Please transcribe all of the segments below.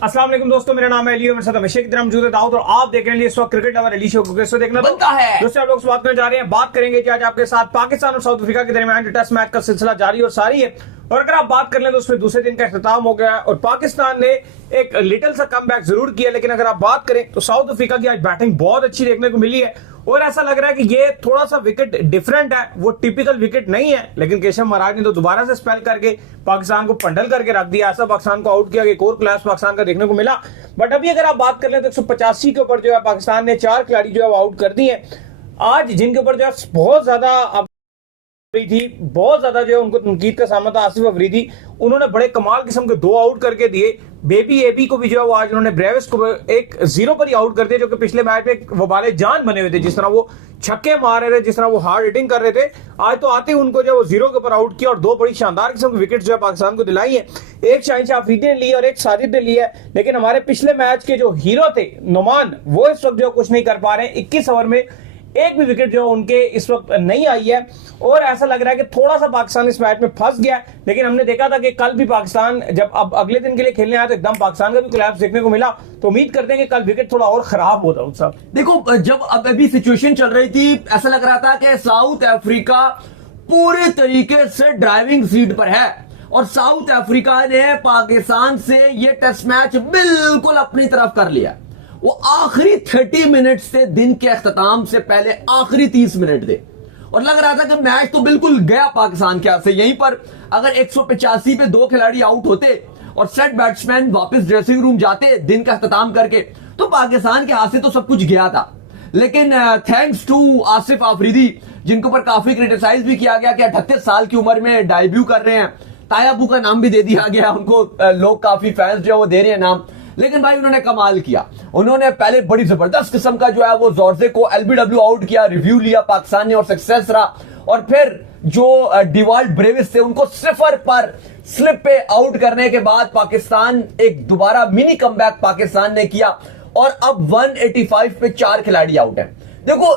अस्सलाम वालेकुम दोस्तों, मेरा नाम है अली और मेरे साथ हमेशा की तरह मौजूद है दाऊद और आप देख रहे हैं इस वक्त क्रिकेट लवर अली शो को। कैसे देखना बनता है दोस्तों, आप लोग बात करने जा रहे हैं। बात करेंगे कि आज आपके साथ पाकिस्तान और साउथ अफ्रीका के दरमियान टेस्ट मैच का सिलसिला जारी और सारी है। और अगर आप बात कर लें तो उसमें दूसरे दिन का इख्तिताम हो गया और पाकिस्तान ने एक लिटिल सा कमबैक जरूर किया, लेकिन अगर आप बात करें तो साउथ अफ्रीका की आज बैटिंग बहुत अच्छी देखने को मिली है और ऐसा लग रहा है कि ये थोड़ा सा विकेट डिफरेंट है, वो टिपिकल विकेट नहीं है। लेकिन केशव महाराज ने तो दोबारा से स्पेल करके पाकिस्तान को पंडल करके रख दिया, ऐसा पाकिस्तान को आउट किया कि एक और क्लास पाकिस्तान का देखने को मिला। बट अभी अगर आप बात कर लें तो 185 के ऊपर जो है पाकिस्तान ने 4 खिलाड़ी जो है वो आउट कर दिए आज, जिनके ऊपर जो है बहुत ज्यादा थी, बहुत ज्यादा जो है उनको तनकीद का सामना था। आसिफ अफरीदी उन्होंने बड़े कमाल किस्म के 2 आउट करके दिए। बेबी एबी को भी जो है वो आज उन्होंने ब्रेविस को 1-0 पर ही आउट कर दिया, जो कि पिछले मैच में वो बाले जान बने हुए थे। जिस तरह वो छक्के मार रहे थे, जिस तरह वो हार्ड हिटिंग कर रहे थे, आज तो आते ही उनको जो वो 0 के ऊपर आउट किया और 2 बड़ी शानदार किस्म की विकेट जो है पाकिस्तान को दिलाई है। एक शाहिन अफरीदी ने ली और एक साजिद ने लिया है। लेकिन हमारे पिछले मैच के जो हीरो थे नुमान, वो इस वक्त जो कुछ नहीं कर पा रहे हैं। 21 ओवर में एक भी विकेट जो उनके इस वक्त नहीं आई है और ऐसा लग रहा है कि थोड़ा सा पाकिस्तान इस मैच में फंस गया। लेकिन हमने देखा था कि कल भी पाकिस्तान जब अब अगले दिन के लिए खेलने आया तो एकदम पाकिस्तान का भी कोलैप्स देखने को मिला। तो उम्मीद करते हैं कि कल विकेट थोड़ा और खराब होता है। साहब देखो, जब अब अभी सिचुएशन चल रही थी, ऐसा लग रहा था कि साउथ अफ्रीका पूरे तरीके से ड्राइविंग सीट पर है और साउथ अफ्रीका ने पाकिस्तान से ये टेस्ट मैच बिल्कुल अपनी तरफ कर लिया। वो आखिरी 30 मिनट से, दिन के अख्ताम से पहले आखिरी 30 मिनट थे और लग रहा था कि मैच तो बिल्कुल गया पाकिस्तान के हाथ से। यहीं पर अगर 185 पे 2 खिलाड़ी आउट होते और सेट बैट्समैन वापस ड्रेसिंग रूम जाते दिन का अख्ताम करके, तो पाकिस्तान के हाथ से तो सब कुछ गया था। लेकिन थैंक्स टू आसिफ अफरीदी, जिनके ऊपर काफी क्रिटिसाइज भी किया गया कि 38 साल की उम्र में डेब्यू कर रहे हैं, तायाबू का नाम भी दे दिया गया उनको, लोग काफी फैंस जो है वो दे रहे हैं नाम। लेकिन भाई उन्होंने कमाल किया। उन्होंने पहले बड़ी जबरदस्त किस्म का जो है वो जॉर्जे को एलबीडब्ल्यू आउट किया, रिव्यू लिया पाकिस्तान ने और सक्सेस रहा। और फिर जो डिवाल्ड ब्रेविस थे उनको 0 पर स्लिप पे आउट करने के बाद पाकिस्तान एक दोबारा मिनी कमबैक पाकिस्तान ने किया और अब 185 पे 4 खिलाड़ी आउट है। देखो,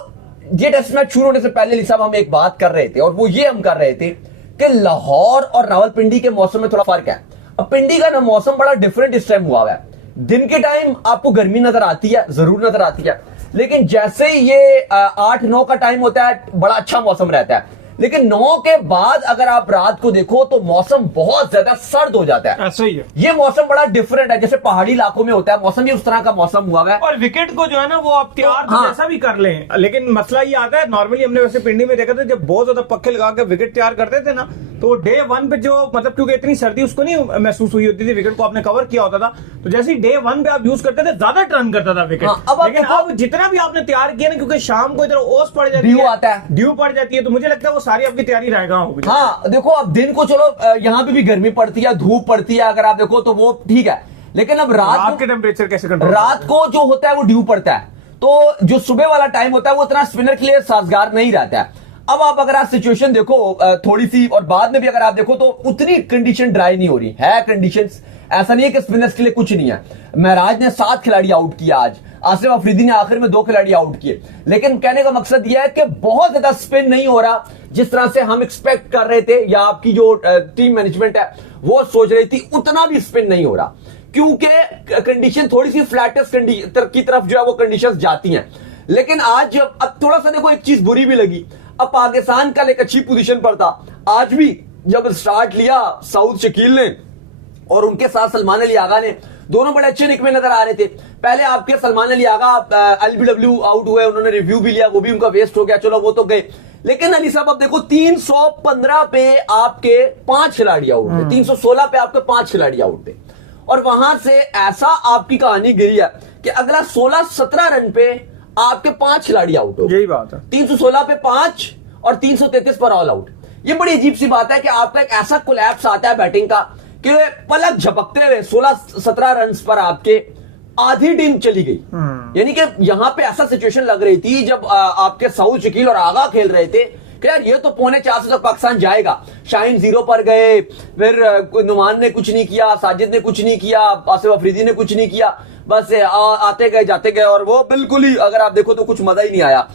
ये टेस्ट मैच शुरू होने से पहले अली साहब हम एक बात कर रहे थे और वो ये हम कर रहे थे कि लाहौर और रावलपिंडी के मौसम में थोड़ा फर्क है। अब पिंडी का ना मौसम बड़ा डिफरेंट इस टाइम हुआ है। दिन के टाइम आपको गर्मी नजर आती है, जरूर नजर आती है, लेकिन जैसे ही ये 8-9 का टाइम होता है बड़ा अच्छा मौसम रहता है। लेकिन 9 के बाद अगर आप रात को देखो तो मौसम बहुत ज्यादा सर्द हो जाता है। ऐसा ही है, ये मौसम बड़ा डिफरेंट है, जैसे पहाड़ी इलाकों में होता है मौसम, ये उस तरह का मौसम हुआ है। और विकेट को जो है ना वो आप तैयार तो जैसा भी कर लें, लेकिन मसला ये आता है, नॉर्मली हमने वैसे पिंडी में देखा था जब बहुत ज्यादा पक्के लगा के विकेट तैयार करते थे ना, तो डे 1 पे जो मतलब क्योंकि इतनी सर्दी उसको नहीं महसूस हुई होती थी, विकेट को आपने कवर किया होता था, तो जैसे डे 1 पे आप यूज करते थे ज्यादा टर्न करता था विकेट। लेकिन अब जितना भी आपने तैयार किया ना, क्योंकि शाम को इधर ओस पड़ जाती है, आता है, ड्यू पड़ जाती है, तो मुझे लगता है वो सारी आपकी तैयारी रहेगा। हाँ देखो, अब दिन को चलो यहाँ पे भी गर्मी पड़ती है, धूप पड़ती है, अगर आप देखो तो वो ठीक है। लेकिन अब रात के टेम्परेचर कैसे कंट्रोल? रात को जो होता है वो ड्यू पड़ता है, तो जो सुबह वाला टाइम होता है वो इतना स्पिनर के लिए साजगार नहीं रहता है। अब आप अगर आप सिचुएशन देखो थोड़ी सी, और बाद में भी अगर आप देखो तो उतनी कंडीशन ड्राई नहीं हो रही है। कंडीशंस ऐसा नहीं है कि स्पिनर्स के लिए कुछ नहीं है। महराज ने 7 खिलाड़ी आउट किया आज, आसिफ अफरीदी ने आखिर में 2 खिलाड़ी आउट किए। लेकिन कहने का मकसद यह है कि बहुत ज्यादा स्पिन नहीं हो रहा जिस तरह से हम एक्सपेक्ट कर रहे थे, या आपकी जो टीम मैनेजमेंट है वो सोच रही थी, उतना भी स्पिन नहीं हो रहा, क्योंकि कंडीशन थोड़ी सी फ्लैटेस्ट की तरफ जो है वो कंडीशंस जाती हैं। लेकिन आज अब थोड़ा सा देखो, एक चीज बुरी भी लगी, अब पाकिस्तान कल एक अच्छी पोजीशन पर था, आज भी जब स्टार्ट लिया साउद शकील ने और उनके साथ सलमान अली आगा ने, दोनों बड़े अच्छे निकमे नजर आ रहे थे। पहले आपके सलमान अली आगा एलबीडब्ल्यू आउट हुए, उन्होंने रिव्यू भी लिया, वो भी उनका वेस्ट हो गया, चलो वो तो गए। लेकिन अली साहब अब देखो, 315 पे आपके 5 खिलाड़ी आउट थे, 316 पे आपके 5 खिलाड़ी आउट थे, और वहां से ऐसा आपकी कहानी गिरी है कि अगला 16-17 रन पे आपके 5 खिलाड़ी आउट हो। यही बात है, 316 पे 5 और 333 पर ऑल आउट। ये बड़ी अजीब सी बात है कि आपका एक ऐसा कोलैप्स आता है बैटिंग का कि पलक झपकते हुए 16-17 रन पर आपके आधी टीम चली गई। यानी कि यहां पे ऐसा सिचुएशन लग रही थी जब आपके साउद शकील और आगा खेल रहे थे कि यार ये तो 3.25 तक पाकिस्तान जाएगा। शाहीन 0 पर गए, फिर नुमान ने कुछ नहीं किया, साजिद ने कुछ नहीं किया, आसिफ अफरीदी ने कुछ नहीं किया, बस आते गए जाते गए, और वो बिल्कुल ही अगर आप देखो तो कुछ मजा ही नहीं आया।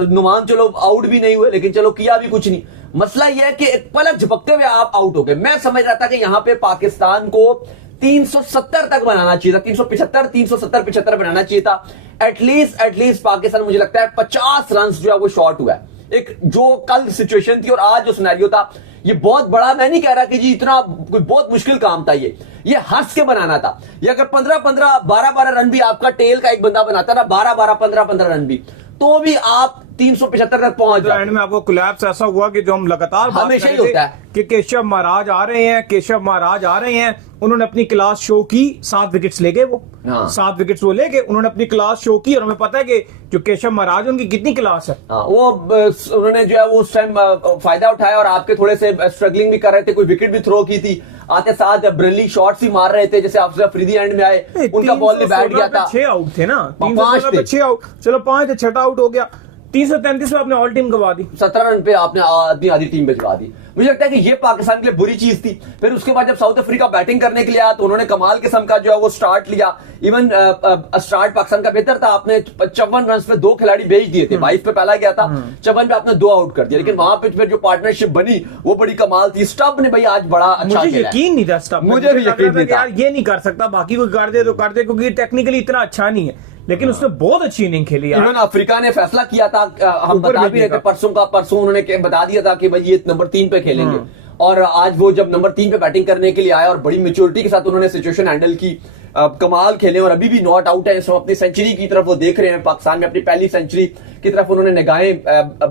नुमान चलो आउट भी नहीं हुए, लेकिन चलो किया भी कुछ नहीं। मसला यह है कि एक पलक झपकते हुए आप आउट हो गए। मैं समझ रहा था कि यहां पे पाकिस्तान को 370 तक बनाना चाहिए था, 375, 370, 75 बनाना चाहिए था। एटलीस्ट पाकिस्तान मुझे लगता है 50 रन जो है वो शॉर्ट हुआ है। एक जो कल सिचुएशन थी और आज जो सिनेरियो था, ये बहुत बड़ा, मैं नहीं कह रहा कि जी इतना कोई बहुत मुश्किल काम था, ये हंस के बनाना था। ये अगर 15-15, 12-12 रन भी आपका टेल का एक बंदा बनाता ना, 12-12, 15-15 रन भी, तो भी आप 375 तक पहुंच तो जाते। एंड में आपको कोलैप्स ऐसा हुआ कि जो हम लगातार बात हमेशा कर ही रहे थे होता है कि केशव महाराज आ रहे हैं, केशव महाराज आ रहे हैं, उन्होंने अपनी क्लास शो की, 7 विकेट्स ले गए वो। हाँ। 7 विकेट्स वो ले गए, उन्होंने अपनी क्लास शो की, और हमें पता है कि जो केशव महाराज है, उनकी कितनी क्लास है। हाँ, वो उन्होंने जो है वो उस टाइम फायदा उठाया और आपके थोड़े से स्ट्रगलिंग भी कर रहे थे, कोई विकेट भी थ्रो की थी, आते साथ ब्रिली शॉट्स भी मार रहे थे, जैसे आपसे अफरीदी एंड में आए, उनका बॉल भी बैठ गया था। 6 आउट थे ना, 5 316 पे 6 आउट, चलो 5 थे, 6 आउट हो गया। 333 में आपने ऑल टीम गवा दी, 17 रन पे आपने आधी टीम भिजवा दी। मुझे लगता है कि ये पाकिस्तान के लिए बुरी चीज थी। फिर उसके बाद जब साउथ अफ्रीका बैटिंग करने के लिए आया तो उन्होंने कमाल किस्म का जो है वो स्टार्ट लिया। इवन स्टार्ट पाकिस्तान का बेहतर था, आपने 55 रन पे 2 खिलाड़ी भेज दिए थे, 22 पे पहला गया था, 54 पे आपने 2 आउट कर दिया। लेकिन वहां पे फिर जो पार्टनरशिप बनी वो बड़ी कमाल थी। स्टब ने भाई आज बड़ा अच्छा मुझे खेला। यकीन नहीं था स्टब, मुझे भी यकीन नहीं था यार ये नहीं कर सकता, बाकी कोई कर दे तो कर दे, क्योंकि टेक्निकली इतना अच्छा नहीं है, लेकिन उसने बहुत अच्छी इनिंग खेली यार। इवन अफ्रीका ने फैसला किया था, हम ऊपर बता भी रहे थे परसों उन्होंने बता दिया था कि भाई ये नंबर 3 पे खेलेंगे, और आज वो जब नंबर 3 पे बैटिंग करने के लिए आया और बड़ी मेच्योरिटी के साथ उन्होंने सिचुएशन हैंडल की, कमाल खेले, और अभी भी नॉट आउट है। इस अपनी सेंचुरी की तरफ वो देख रहे हैं, पाकिस्तान में अपनी पहली सेंचुरी की तरफ उन्होंने निगाहें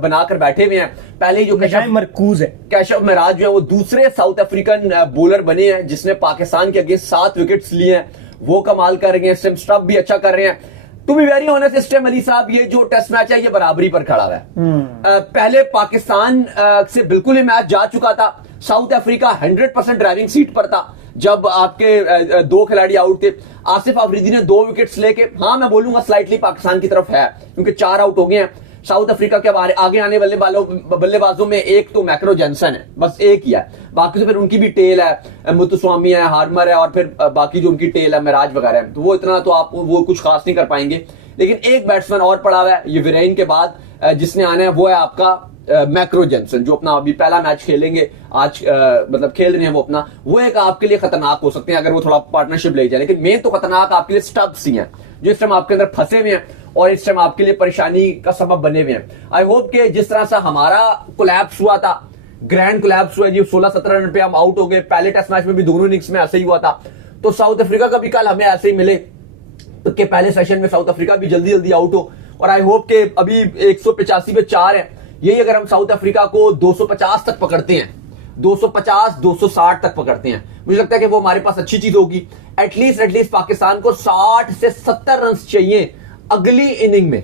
बनाकर बैठे हुए हैं। पहले जो मरकूज है केशव महाराज जो है वो दूसरे साउथ अफ्रीकन बॉलर बने हैं जिसने पाकिस्तान के अगेंस्ट 7 विकेट्स लिए हैं, वो कमाल कर रहे हैं। स्टिम स्टफ भी अच्छा कर रहे हैं। टू बी वेरी ऑनेस्ट, इस्टेम अली साहब, ये जो टेस्ट मैच है ये बराबरी पर खड़ा है। पहले पाकिस्तान से बिल्कुल ही मैच जा चुका था, साउथ अफ्रीका 100% ड्राइविंग सीट पर था जब आपके 2 खिलाड़ी आउट थे। आसिफ अफरीदी ने 2 विकेट्स लेके, हाँ मैं बोलूंगा स्लाइटली पाकिस्तान की तरफ है, क्योंकि 4 आउट हो गए हैं। साउथ अफ्रीका के आगे आने वाले बल्लेबाजों में एक तो मैक्रो जेनसन है, बस एक ही है, बाकी तो फिर उनकी भी टेल है, मुतुस्वामी है, हार्मर है, और फिर बाकी जो उनकी टेल है मिराज वगैरह है, तो वो इतना तो आप वो कुछ खास नहीं कर पाएंगे। लेकिन एक बैट्समैन और पड़ा हुआ है ये विरेन के बाद जिसने आना है, वो है आपका मैक्रो जेनसन, जो अपना अभी पहला मैच खेलेंगे आज, मतलब खेल रहे हैं वो अपना, वो एक आपके लिए खतरनाक हो सकते हैं अगर वो थोड़ा पार्टनरशिप ले जाए। लेकिन मेन तो खतरनाक आपके लिए स्टब्स ही हैं जो इस टाइम आपके अंदर फंसे हुए हैं और इस टाइम आपके लिए परेशानी का सबब बने हुए हैं। आई होप कि जिस तरह से हमारा कोलैप्स हुआ था, ग्रैंड कोलैप्स हुआ जी, 16-17 रन पे हम आउट हो गए, पहले टेस्ट मैच में भी दोनों इनिंग्स में ऐसे ही हुआ था, तो साउथ अफ्रीका का भी कल हमें ऐसे ही मिले कि पहले सेशन में साउथ अफ्रीका भी जल्दी जल्दी आउट हो। और आई होप के अभी 185 पे 4 है, यही अगर हम साउथ अफ्रीका को 250 तक पकड़ते हैं, 250-260 तक पकड़ते हैं, मुझे लगता है कि वो हमारे पास अच्छी चीज होगी। एटलीस्ट पाकिस्तान को 60 से 70 रन चाहिए अगली इनिंग में।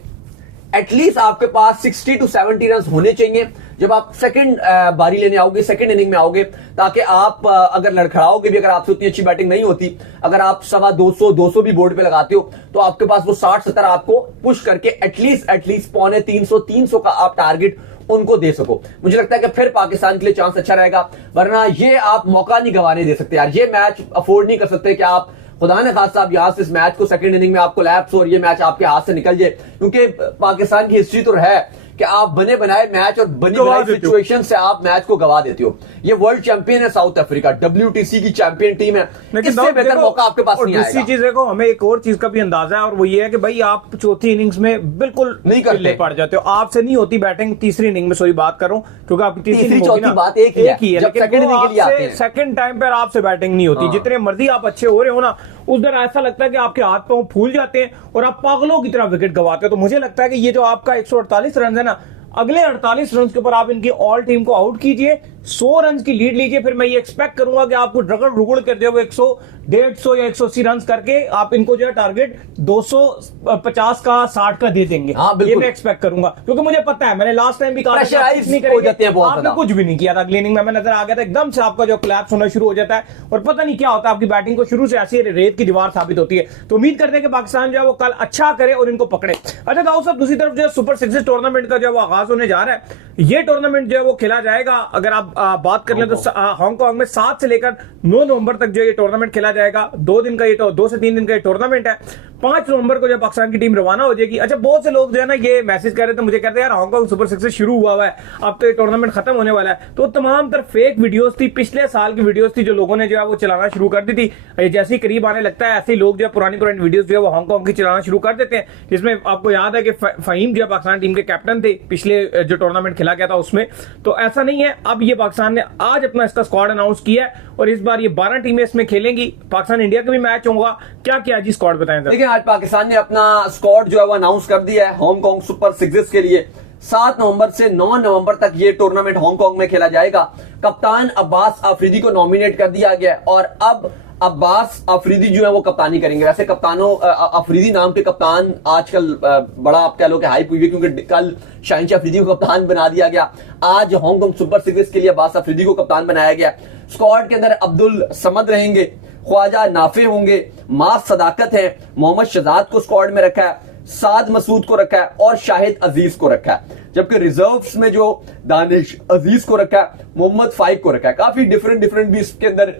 एटलीस्ट आपके पास 60 to 70 रन होने चाहिए जब आप सेकंड बारी लेने आओगे, सेकंड इनिंग में आओगे, ताकि आप अगर लड़खड़ाओगे भी, अगर आपसे उतनी अच्छी बैटिंग नहीं होती, अगर आप 200 भी बोर्ड पे लगाते हो, तो आपके पास वो 60-70 आपको पुश करके एटलीस्ट 250-300 का आप टारगेट उनको दे सको। मुझे लगता है कि फिर पाकिस्तान के लिए चांस अच्छा रहेगा, वरना ये आप मौका नहीं गंवाने दे सकते यार। ये मैच अफोर्ड नहीं कर सकते कि आप खुदा ने खासा आप यहां से इस मैच को सेकंड इनिंग में आपको लैप्स और ये मैच आपके हाथ से निकल जाए, क्योंकि पाकिस्तान की हिस्ट्री तो है कि आप बने बनाए मैच और बनी बनाई सिचुएशन से आप मैच को गवा देते हो। ये वर्ल्ड चैंपियन है साउथ अफ्रीका, WTC की चैंपियन टीम है, इससे बेहतर मौका आपके पास नहीं आएगा। दूसरी चीज देखो, हमें एक और चीज का भी अंदाजा है, और वो ये है कि भाई आप चौथी इनिंग्स में बिल्कुल नहीं करते, पड़ जाते हो, आपसे नहीं होती बैटिंग। तीसरी इनिंग में सॉरी बात करूं, क्योंकि आपकी तीसरी चौथी बात एक ही है, लेकिन सेकंड टाइम पर आपसे बैटिंग नहीं होती। जितने मर्जी आप अच्छे हो रहे हो ना, उधर ऐसा लगता है कि आपके हाथ पांव फूल जाते हैं और आप पागलों की तरह विकेट गवाते हो। तो मुझे लगता है कि ये जो आपका 148 रन है ना, अगले 48 रन के ऊपर आप इनकी ऑल टीम को आउट कीजिए, 100 रन की लीड लीजिए, फिर मैं ये एक्सपेक्ट करूंगा कि आपको रगड़ रुगड़ कर जो 100, 150 या 180 रन करके आप इनको जो है टारगेट 250 का 60 का दे देंगे। ये मैं एक्सपेक्ट करूंगा, क्योंकि मुझे पता है, मैंने लास्ट टाइम भी कहा आपने कुछ भी नहीं किया था। अगली इनिंग में नजर आ गया था, एकदम से आपका जो कोलैप्स होना शुरू हो जाता है और पता नहीं क्या होता है, आपकी बैटिंग को शुरू से ऐसी रेत की दीवार साबित होती है। तो उम्मीद करते हैं कि पाकिस्तान जो है वो कल अच्छा करे और इनको पकड़े। अच्छा दाऊ साहब, दूसरी तरफ जो है सुपर 6 टूर्नामेंट का जो है वो आगाज होने जा रहा है। ये टूर्नामेंट जो है वो खेला जाएगा, अगर आप बात कर ले तो हांगकांग में 7 से लेकर 9 नवंबर तक जो ये टूर्नामेंट खेला जाएगा। 2 से 3 दिन का ये टूर्नामेंट है। 5 नवंबर को जब पाकिस्तान की टीम रवाना हो जाएगी। अच्छा, बहुत से लोग जो है ना ये मैसेज कर रहे थे मुझे, कहते हैं यार हांगकांग सुपर 6 से शुरू हुआ है, अब तो ये टूर्नामेंट खत्म होने वाला है। तो तमाम तरफ फेक वीडियोस थी, पिछले साल की वीडियोस थी जो लोगों ने जो है वो चलाना शुरू कर दी थी। ये जैसे ही करीब आने लगता है ऐसे ही लोग जो है पुरानी वीडियोस जो है वो हांगकांग की चलाना शुरू कर देते हैं, जिसमें आपको याद है कि फहीम जो है पाकिस्तान टीम के कैप्टन थे पिछले जो टूर्नामेंट खेला गया था उसमें। तो ऐसा नहीं है, अब ये पाकिस्तान ने आज अपना इसका स्क्वाड अनाउंस किया है और इस बार ये 12 टीमें इसमें खेलेंगी। पाकिस्तान इंडिया का भी मैच होगा। क्या क्या जी स्क्वाड बताएं। देखिए, आज पाकिस्तान ने अपना स्क्वाड जो है वो अनाउंस कर दिया है हांगकांग सुपर 6 के लिए। 7 नवंबर से 9 नवंबर तक ये टूर्नामेंट हांगकांग में खेला जाएगा। कप्तान अब्बास आफरीदी को नॉमिनेट कर दिया गया और अब अब्बास आफरीदी जो है वो कप्तानी करेंगे। वैसे कप्तानों आफरीदी नाम के कप्तान आजकल बड़ा आप कह लो कि हाइप हुई है, क्योंकि कल शाहिन आफरीदी को कप्तान बना दिया गया। आज हांगकांग सुपर 6 के लिए अब्बास आफरीदी को कप्तान बनाया गया। स्क्वाड के अंदर अब्दुल समद रहेंगे, ख्वाजा नाफे होंगे, मार सदाकत है, मोहम्मद शहजाद को स्क्वाड में रखा है, साद मसूद को रखा है और शाहिद अजीज को रखा है। जबकि रिजर्व्स में जो दानिश अजीज को रखा है, मोहम्मद फाइक को रखा है। काफी डिफरेंट भी इसके अंदर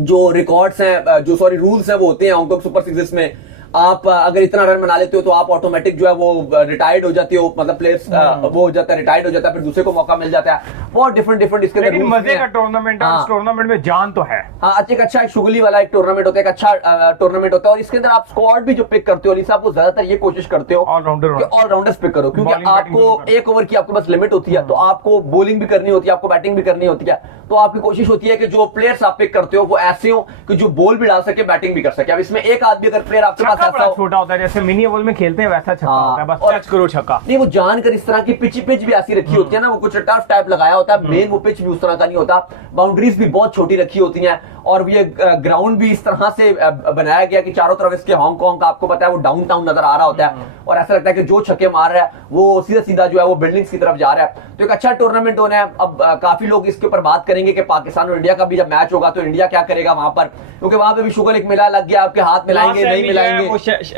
जो रिकॉर्ड्स हैं, जो सॉरी रूल्स हैं वो होते हैं हांगकांग सुपर 6 में। आप अगर इतना रन बना लेते हो तो आप ऑटोमेटिक जो है वो रिटायर्ड हो जाते हो, मतलब प्लेयर्स वो हो जाता है, रिटायर्ड हो जाता है, फिर दूसरे को मौका मिल जाता है। बहुत डिफरेंट इसके अंदर रूल्स मजे का टूर्नामेंट है, इस टूर्नामेंट में जान तो है। हाँ, एक अच्छा शुगली वाला एक टूर्नामेंट होता है, एक अच्छा टूर्नामेंट होता है। और इसके अंदर आप स्क्वाड भी जो पिक करते हो अली साहब, वो ज्यादातर ये कोशिश करते हो ऑलराउंडर्स पिक करो, क्योंकि आपको 1 ओवर की आपके पास लिमिट होती है, तो आपको बॉलिंग भी करनी होती है, आपको बैटिंग भी करनी होती है। तो आपकी कोशिश होती है कि जो प्लेयर्स आप पिक करते हो वो ऐसे हो कि जो बॉल भी डाल सके, बैटिंग भी कर सके। अब इसमें एक आदमी अगर प्लेयर आपके पास ऐसा हो, छोटा होता है जैसे मिनी ओवल में खेलते हैं वैसा छक्का होता है, बस टच करो छक्का। नहीं, वो जानकर इस तरह की पिच भी ऐसी रखी होती है ना, वो कुछ टफ टाइप लगाया होता है। मेन वो पिच भी उस तरह का नहीं होता, बाउंड्रीज भी बहुत छोटी रखी होती हैं और ये ग्राउंड भी इस तरह से बनाया गया कि चारों तरफ इसके हांगकांग का आपको पता है वो डाउनटाउन नजर आ रहा होता है और ऐसा लगता है कि जो छक्के मार रहा है वो सीधा जो है वो बिल्डिंग्स की तरफ जा रहा है। तो एक अच्छा टूर्नामेंट होना है। अब काफी लोग इसके ऊपर बात करेंगे कि पाकिस्तान और इंडिया का भी जब मैच होगा तो इंडिया क्या करेगा वहां पर, क्योंकि वहां पे भी शुगर एक मेला लग गया, आपके हाथ मिलाएंगे नहीं मिलाएंगे।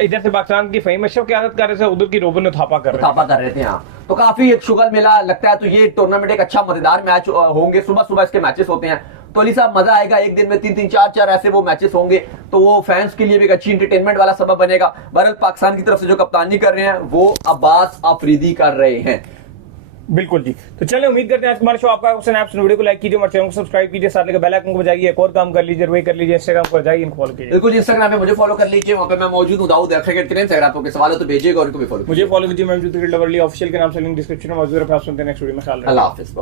इधर से पाकिस्तान की फहीम अशरफ की आदत कर रहे थे, उधर की रोबन थापा कर रहे थे। हाँ, तो काफी एक शुगर मेला लगता है। तो ये टूर्नामेंट एक अच्छा मजेदार मैच होंगे। सुबह इसके मैचेस होते हैं, तो अली साहब मजा आएगा। एक दिन में 3-3 4-4 ऐसे वो मैचेस होंगे, तो वो फैंस के लिए भी एक अच्छी एंटरटेनमेंट वाला सबब बनेगा। बहरहाल पाकिस्तान की तरफ से जो कप्तानी कर रहे हैं वो अब्बास आफरीदी कर रहे हैं। बिल्कुल जी। तो चलिए, उम्मीद करते हैं आज हमारा शो आपका पसंद है। आप वीडियो को लाइक कीजिए, हमारे चैनल को सब्सक्राइब कीजिए, साथ में बेल आइकन को बजाइए, एक और काम कर लीजिए, वही कर लीजिए, इंस्टाग्राम पर जाइए, इनको फॉलो कीजिए। बिल्कुल, इंस्टाग्राम पे मुझे फॉलो कर लीजिए, वहां पे मैं मौजूद हूं। दाऊद क्रिकेट के अगर आपको सवाल हो तो भेजिएगा और इनको भी फॉलो मुझे फॉलो कीजिए। मैं क्रिकेट लवरली ऑफिशियल के नाम से लिंक डिस्क्रिप्शन में मौजूद है। आप सुनते हैं नेक्स्ट वीडियो में। अल्लाह हाफिज़।